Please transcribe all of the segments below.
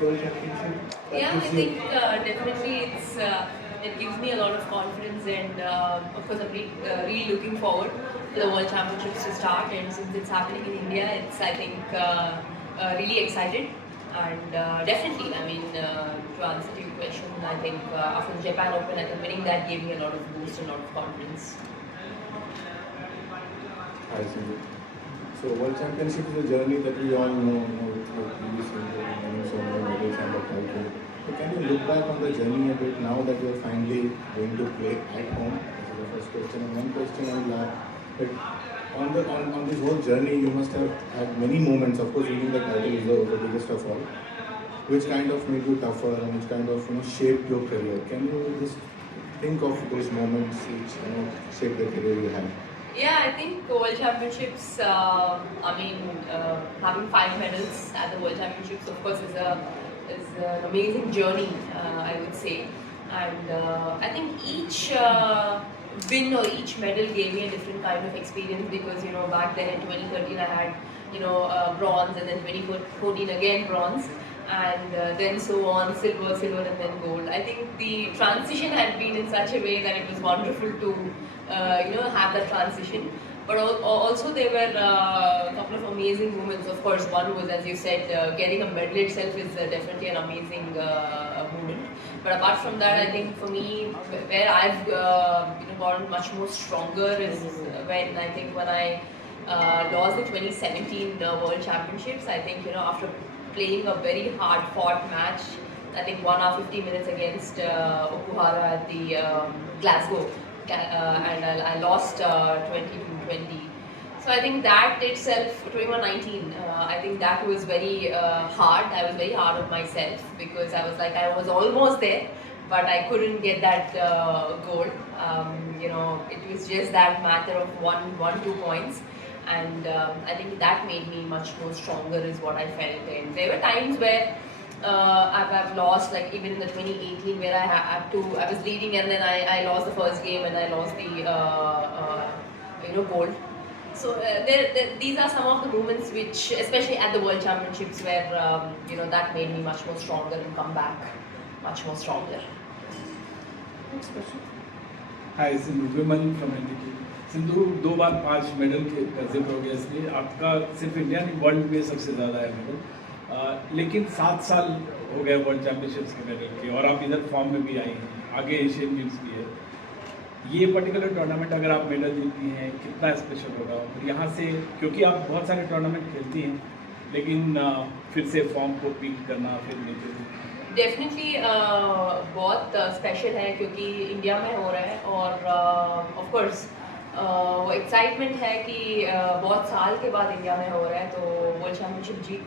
World Championship? Yeah, I think definitely it gives me a lot of confidence, and of course I'm really looking forward to the World Championships to start. And since it's happening in India, it's I think really excited. And definitely, I mean, to answer to your question, I think after the Japan Open, I think winning that gave me a lot of boost and a lot of confidence. Hi, Sindhu. So World Championship is a journey that we all know, with PV Sindhu winning so many medals and the title. So can you look back on the journey a bit now that you're finally going to play at home? This is the first question. And one question I will ask, like, on this whole journey, you must have had many moments. Of course, winning the title is the biggest of all. Which kind of made you tougher and which kind of shaped your career? Can you just think of those moments which shaped the career you had? Yeah, I think World Championships. I mean, having 5 medals at the World Championships, of course, is an amazing journey. I would say, and I think each win or each medal gave me a different kind of experience because back then in 2013 I had bronze, and then 2014 again bronze, and then so on, silver, and then gold. I think the transition had been in such a way that it was wonderful to have that transition. But also there were a couple of amazing moments. Of course, one was, as you said, getting a medal itself is definitely an amazing moment. But apart from that, I think for me, where I've gotten much more stronger is when I lost the 2017 World Championships. I think after playing a very hard fought match, I think 1 hour 50 minutes against Okuhara at the Glasgow, and I lost 20 to 20. So I think that itself, 21-19, I think that was very hard. I was very hard on myself because I was like, I was almost there, but I couldn't get that goal. It was just that matter of one, 2 points. And I think that made me much more stronger is what I felt. And there were times where I've lost, like even in the 2018 where I was leading and then I lost the first game and I lost the gold. So these are some of the moments which, especially at the World Championships, where that made me much more stronger and come back much more stronger. Next question. Hi Sindhu Vimal from NDT. Sindhu 2 bar 5 medal का जिक्र हो गया, इसलिए आपका सिर्फ India नहीं world में सबसे ज़्यादा है मेडल। लेकिन 7 साल हो गए वर्ल्ड चैम्पियनशिप्स के मेडल के और आप इधर फॉर्म में भी आई हैं, आगे एशियन गेम्स भी है। ये पर्टिकुलर टूर्नामेंट अगर आप मेडल जीतती हैं कितना स्पेशल होगा? और यहाँ से क्योंकि आप बहुत सारे टूर्नामेंट खेलती हैं लेकिन फिर से फॉर्म को पीक करना फिर नीचे डेफिनेटली बहुत स्पेशल है क्योंकि इंडिया में हो रहा है और ऑफ कोर्स वो एक्साइटमेंट है कि बहुत साल के बाद इंडिया में हो रहा है। तो world championship Jeet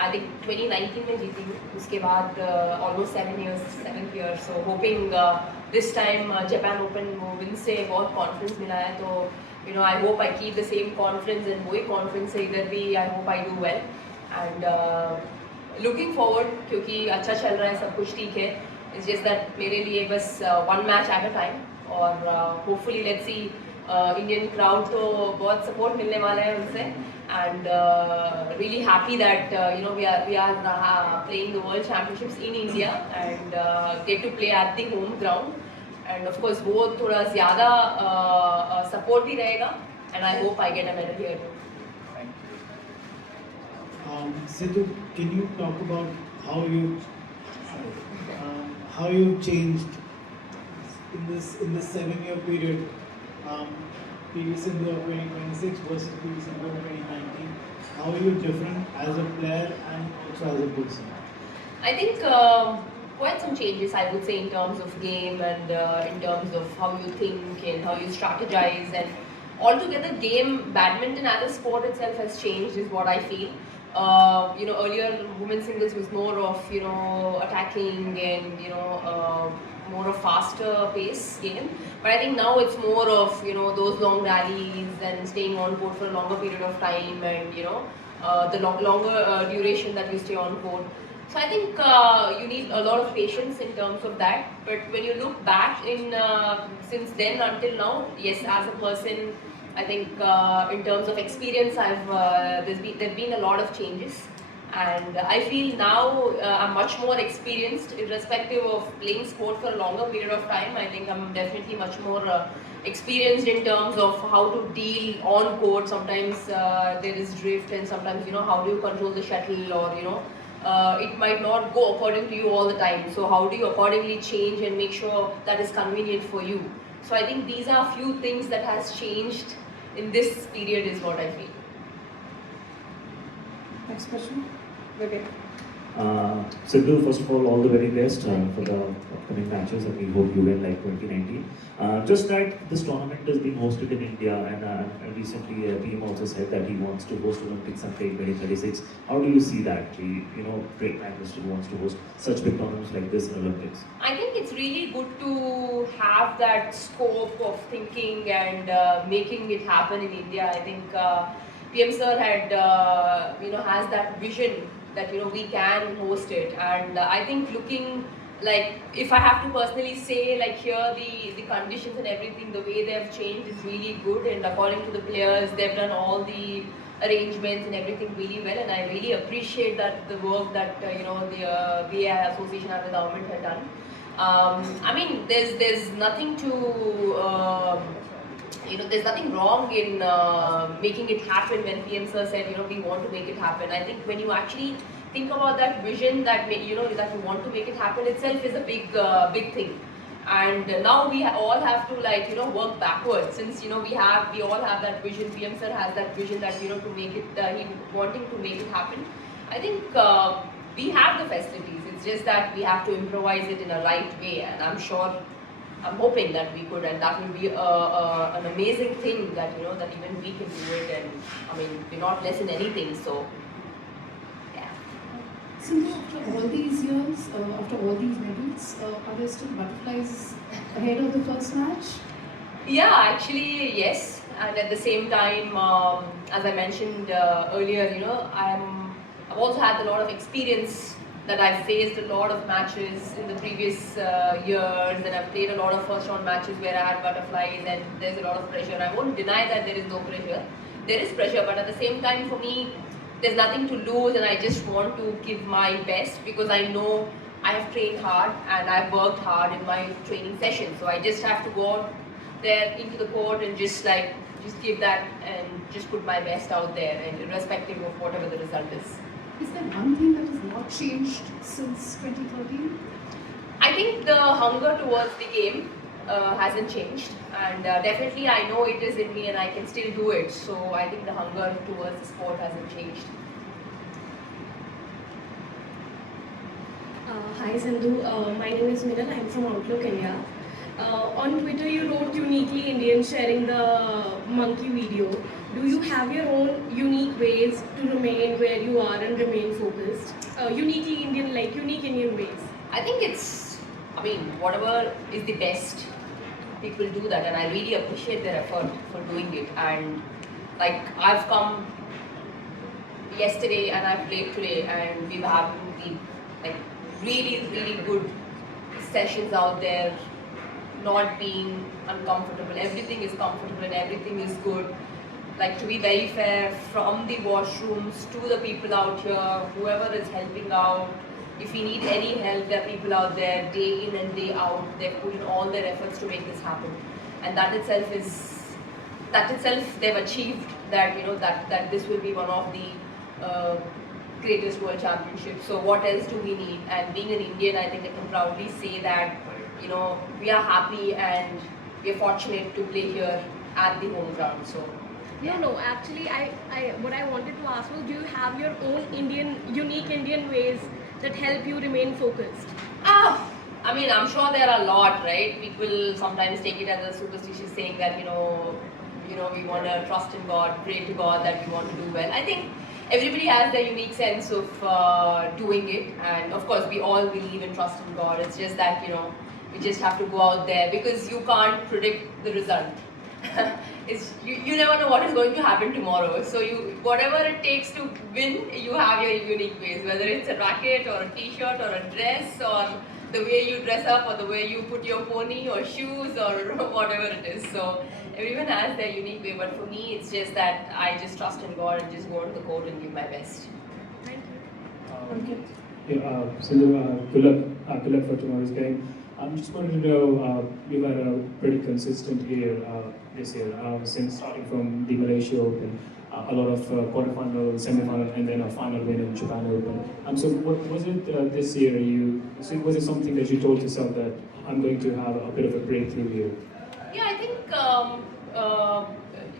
I think 2019 में जीती हूँ, उसके बाद almost 7 years. So hopping this time Japan open win से बहुत कॉन्फिडेंस मिला है। तो आई hope I keep the same confidence and वही कॉन्फिडेंस से इधर भी आई hope I do well and looking forward क्योंकि अच्छा चल रहा है, सब कुछ ठीक है। इट्स जस्ट दैट मेरे लिए बस 1 मैच एट अ टाइम और hopefully let's see Indian crowd तो बहुत सपोर्ट मिलने वाला है उनसे and really happy that we are playing the world championships in India and get to play at the home ground and of course वो थोड़ा ज़्यादा सपोर्ट भी रहेगा and I hope I get a medal here too. Sindhu, can you talk about how you changed in this 7-year period? PV Sindhu of 2026 versus PV Sindhu of 2019. How are you different as a player and also as a person? I think quite some changes, I would say, in terms of game and in terms of how you think and how you strategize, and altogether game badminton as a sport itself has changed is what I feel. Earlier women's singles was more of attacking and more of faster pace game, but I think now it's more of those long rallies and staying on court for a longer period of time and the longer duration that you stay on court. So I think you need a lot of patience in terms of that. But when you look back in since then until now, yes, as a person, I think in terms of experience, there've been a lot of changes, And I feel now I'm much more experienced, irrespective of playing sport for a longer period of time. I think I'm definitely much more experienced in terms of how to deal on court. Sometimes there is drift, and sometimes how do you control the shuttle, or it might not go according to you all the time. So how do you accordingly change and make sure that is convenient for you? So I think these are few things that has changed in this period is what I feel. Next question. Vivek. Sindhu, first of all the very best for the upcoming matches, and we hope you win like 2019. Just that this tournament is being hosted in India, and recently PM also said that he wants to host Olympics someday in 2036. How do you see that? Great Manchester wants to host such big tournaments like this in Olympics. I think it's really good to have that scope of thinking and making it happen in India. I think PM sir had has that vision that we can host it, and I think looking like, if I have to personally say, like, here the conditions and everything, the way they have changed is really good, and according to the players, they've done all the arrangements and everything really well, and I really appreciate that the work that the VAI Association and the government had done. I mean, there's nothing to there's nothing wrong in making it happen. When PM sir said, we want to make it happen, I think when you actually think about that vision that that you want to make it happen itself is a big thing. And now we all have to work backwards, since we all have that vision. PM sir has that vision that to make it he wanting to make it happen. I think we have the facilities. It's just that we have to improvise it in a right way, and I'm hoping that we could, and that will be an amazing thing that that even we can do it. And I mean, we're not less in anything, so yeah. Sindhu, after all these years, after all these medals, are there still butterflies ahead of the first match? Yeah, actually, yes. And at the same time, as I mentioned earlier, I've also had a lot of experience, that I've faced a lot of matches in the previous years, and I've played a lot of first round matches where I had butterflies, and there's a lot of pressure. I won't deny that there is no pressure. There is pressure, but at the same time, for me, there's nothing to lose, and I just want to give my best, because I know I have trained hard and I've worked hard in my training session. So I just have to go out there into the court and just give that and just put my best out there, and irrespective of whatever the result is. Is there one thing that has not changed since 2013? I think the hunger towards the game hasn't changed, and definitely I know it is in me and I can still do it. So I think the hunger towards the sport hasn't changed. Hi Sindhu, my name is Miran. I'm from Outlook India. On Twitter you wrote uniquely Indian, sharing the monkey video. Do you have your own unique ways to remain where you are and remain focused? Uniquely Indian, like unique Indian ways. I think whatever is the best, people do that, and I really appreciate their effort for doing it. And like, I've come yesterday and I've played today, and we've having the really good sessions out there, not being uncomfortable. Everything is comfortable and everything is good. Like, to be very fair, from the washrooms to the people out here, whoever is helping out, if we need any help, there are people out there day in and day out. They've put in all their efforts to make this happen, and that itself they've achieved that. That this will be one of the greatest world championships. So what else do we need? And being an Indian, I think I can proudly say that we are happy and we are fortunate to play here at the home ground. So. No, actually, what I wanted to ask was, do you have your own unique Indian ways that help you remain focused? I mean, I'm sure there are a lot, right? People sometimes take it as a superstitious saying that, we want to trust in God, pray to God that we want to do well. I think everybody has their unique sense of doing it, and of course, we all believe and trust in God. It's just that, we just have to go out there, because you can't predict the result. You never know what is going to happen tomorrow. So whatever it takes to win, you have your unique ways, whether it's a racket or a t-shirt or a dress, or the way you dress up, or the way you put your pony or shoes, or whatever it is. So everyone has their unique way, but for me, it's just that I just trust in God and just go to the court and give my best. Thank you. Sindhu, good luck for tomorrow's game. I'm just wanted to know, you've had a pretty consistent year this year, since starting from the Malaysia Open, a lot of quarterfinal, semi-final, and then a final win in Japan Open. So what was it this year? Was it something that you told yourself that I'm going to have a bit of a breakthrough here? Yeah, I think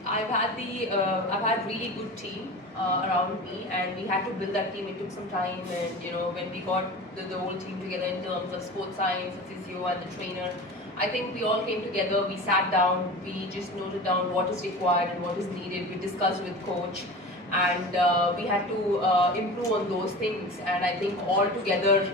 I've had really good team around me, and we had to build that team. It took some time, and when we got the whole team together in terms of sports science, the physio, and the trainer, I think we all came together. We sat down, we just noted down what is required and what is needed. We discussed with coach, and we had to improve on those things. And I think all together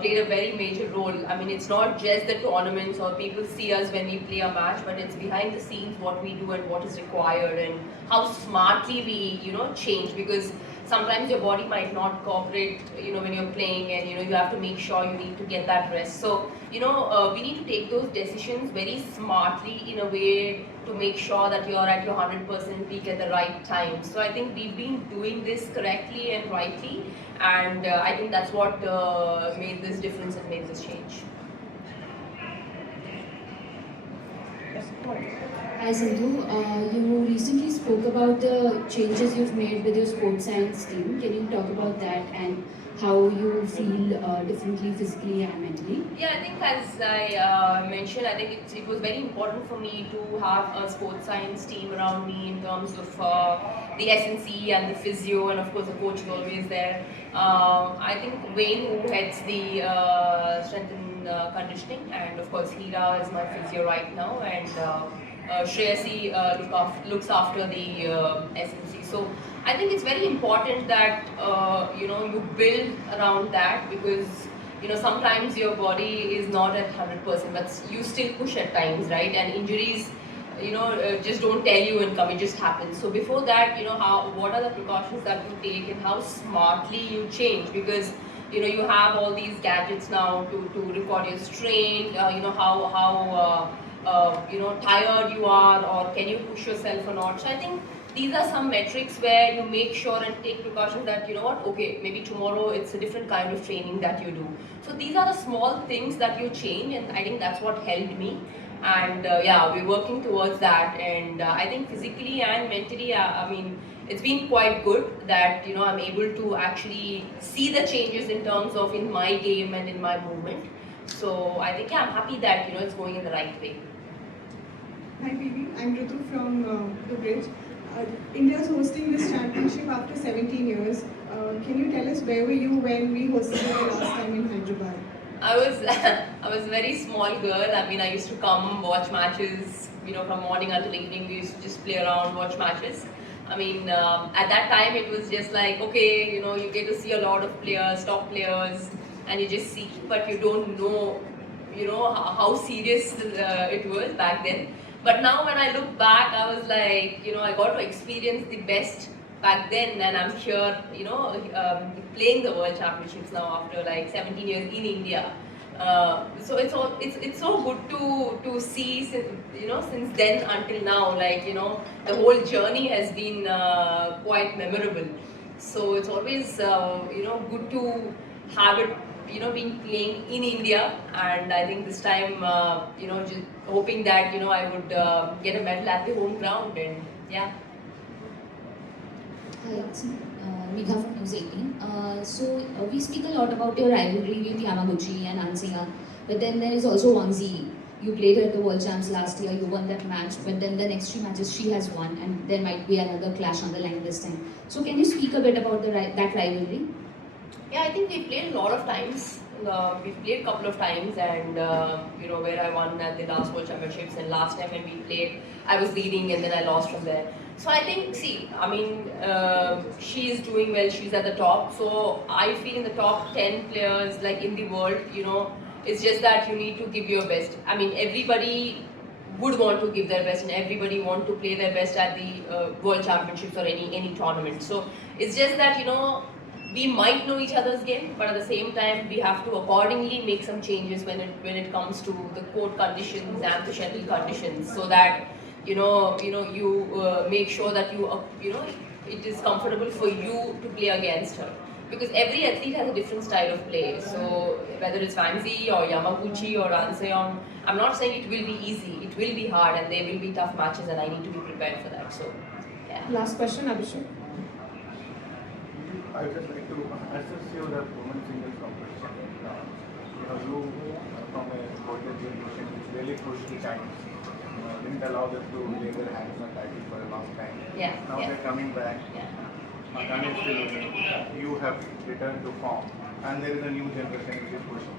played a very major role. I mean, it's not just the tournaments or people see us when we play a match, but it's behind the scenes what we do and what is required and how smartly we, change, because sometimes your body might not cooperate, when you're playing, and you have to make sure you need to get that rest. So, we need to take those decisions very smartly in a way to make sure that you're at your 100% peak at the right time. So I think we've been doing this correctly and rightly, and I think that's what made this difference and made this change. Hi Sindhu, you recently spoke about the changes you've made with your sports science team. Can you talk about that and how you feel differently physically and mentally? Yeah, I think as I mentioned, I think it was very important for me to have a sports science team around me in terms of the SNC and the physio, and of course the coach is always there. I think Wayne, who heads the strength and conditioning, and of course Hira is my physio right now, and Shreyasi looks after the SNC. So I think it's very important that you build around that, because sometimes your body is not at 100%, but you still push at times, right? And injuries just don't tell you and come, it just happens. So before that, what are the precautions that you take and how smartly you change, because you have all these gadgets now to record your strain, how tired you are, or can you push yourself or not. So I think these are some metrics where you make sure and take precautions that, okay, maybe tomorrow it's a different kind of training that you do. So these are the small things that you change, and I think that's what helped me. And we're working towards that. And I think physically and mentally, it's been quite good that, I'm able to actually see the changes in terms of in my game and in my movement. So I think, I'm happy that, it's going in the right way. Hi PV, I'm Ritu from The Bridge. India is hosting this championship after 17 years. Can you tell us where were you when we hosted it the last time in Hyderabad? I was a very small girl. I used to come watch matches, from morning until evening. We used to just play around, watch matches. At that time it was just like, okay, you get to see a lot of players, top players, and you just see, but you don't know, how serious it was back then. But now when I look back, I was like, I got to experience the best back then, and I'm here, playing the World Championships now after like 17 years in India. So it's so good to see, since then until now, like, the whole journey has been quite memorable. So it's always, good to have it, been playing in India, and I think this time, just hoping that, I would get a medal at the home ground, and yeah. Hi, Megha from News 18. We speak a lot about your rivalry with Yamaguchi and Ansinga, but then there is also Wang Zi. You played her at the World Champs last year, you won that match, but then the next 3 matches she has won, and there might be another clash on the line this time. So can you speak a bit about that rivalry? Yeah, I think we played a lot of times. We played a couple of times, and where I won at the last World Championships, and last time when we played, I was leading and then I lost from there. So I think, she is doing well, she's at the top. So I feel in the top 10 players like in the world, it's just that you need to give your best. Everybody would want to give their best, and everybody want to play their best at the World Championships or any tournament. So it's just that, we might know each other's game, but at the same time, we have to accordingly make some changes when it comes to the court conditions and the shuttle conditions, so that you make sure that it is comfortable for you to play against her. because every athlete has a different style of play. So whether it's Wang Zi or Yamaguchi or An Seong, I'm not saying it will be easy. It will be hard, and there will be tough matches, and I need to be prepared for that. So, yeah. Last question, Abhishek. I would just like to assess you the women's singles competition. You from a golden generation which really pushed the Chinese, didn't allow them to lay their hands on title for a long time. Yeah. Now yeah. they're coming back. Yeah. Makane is still winning. You have returned to form, and there is a new generation which is pushing.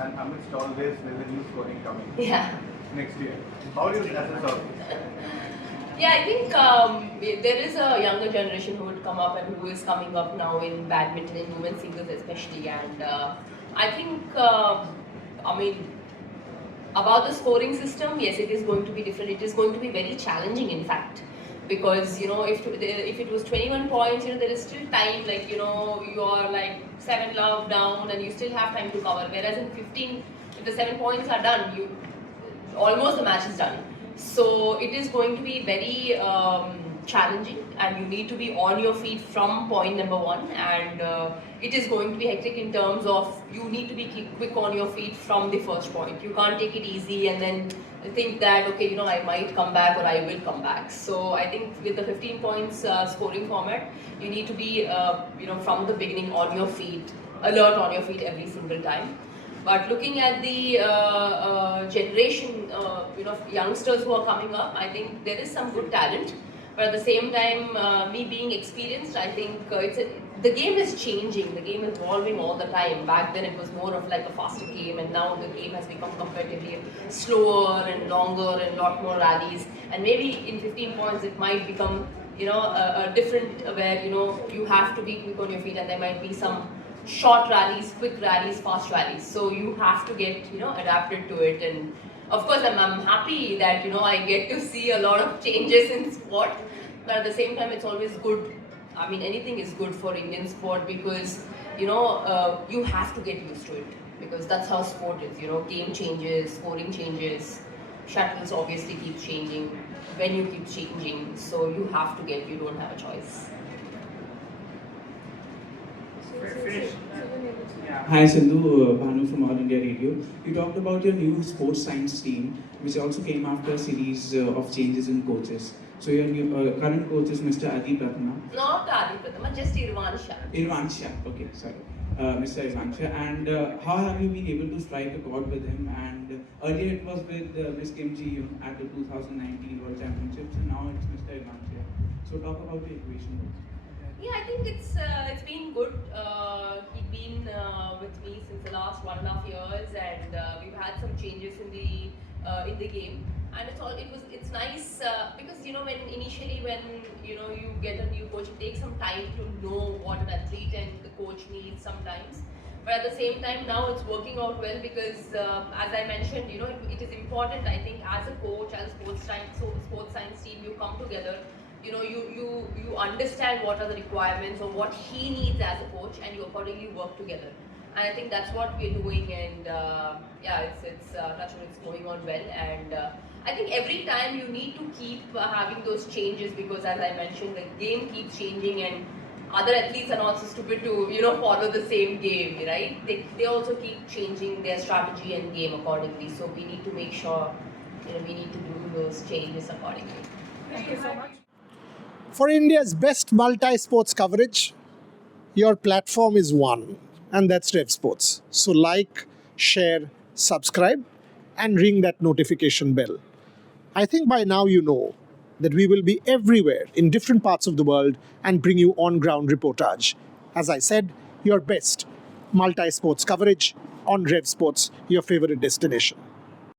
And amidst all this, there is a new scoring coming Yeah. next year. How do you assess all this? Yeah, I think there is a younger generation who would come up and who is coming up now in badminton, in women's singles especially, and I think, I mean, about the scoring system, yes, it is going to be different. It is going to be very challenging, in fact, because if it was 21 points, there is still time. Like you are like 7 love down, and you still have time to cover. Whereas in 15, if the 7 points are done, almost the match is done. So it is going to be very challenging, and you need to be on your feet from point number 1, and it is going to be hectic in terms of you need to be quick on your feet from the first point. You can't take it easy and then think that, okay, I might come back or I will come back. So I think with the 15 points scoring format, you need to be from the beginning on your feet, alert on your feet every single time. But looking at the generation, youngsters who are coming up, I think there is some good talent. But at the same time, me being experienced, I think the game is changing. The game is evolving all the time. Back then, it was more of like a faster game, and now the game has become comparatively slower and longer and a lot more rallies. And maybe in 15 points, it might become a different where you have to be quick on your feet, and there might be some short rallies, quick rallies, fast rallies. So you have to get adapted to it. And of course, I'm happy that I get to see a lot of changes in sport. But at the same time, it's always good. I mean, anything is good for Indian sport because you have to get used to it, because that's how sport is. Game changes, scoring changes, shuttles obviously keep changing, venue keeps changing. So you have to you don't have a choice. Hi Sindhu, Bhanu from All India Radio. You talked about your new sports science team, which also came after a series of changes in coaches. So your new, current coach is Mr. Adi Pratama. Not Adi Pratama, just Irwan Shah. Irwan Shah, okay, sorry. Mr. Irwan Shah. And how have you been able to strike a chord with him? And earlier it was with Miss Kim Ji-yoon at the 2019 World Championships, and now it's Mr. Irwan Shah. So talk about the equation. Yeah, I think it's been good. He's been with me since the last 1.5 years, and we've had some changes in the game. And it's nice because when initially you get a new coach, it takes some time to know what an athlete and the coach needs sometimes. But at the same time, now it's working out well because, as I mentioned, it is important. I think as a coach, as a sports science team, you come together. You understand what are the requirements or what he needs as a coach, and you accordingly work together. And I think that's what we're doing, and it's going on well. And I think every time you need to keep having those changes because, as I mentioned, the game keeps changing, and other athletes are not so stupid to follow the same game, right? They also keep changing their strategy and game accordingly. So we need to make sure we need to do those changes accordingly. Thank you so much. For India's best multi-sports coverage, your platform is one, and that's Revsportz. So like, share, subscribe, and ring that notification bell. I think by now you know that we will be everywhere in different parts of the world and bring you on-ground reportage. As I said, your best multi-sports coverage on Revsportz, your favorite destination.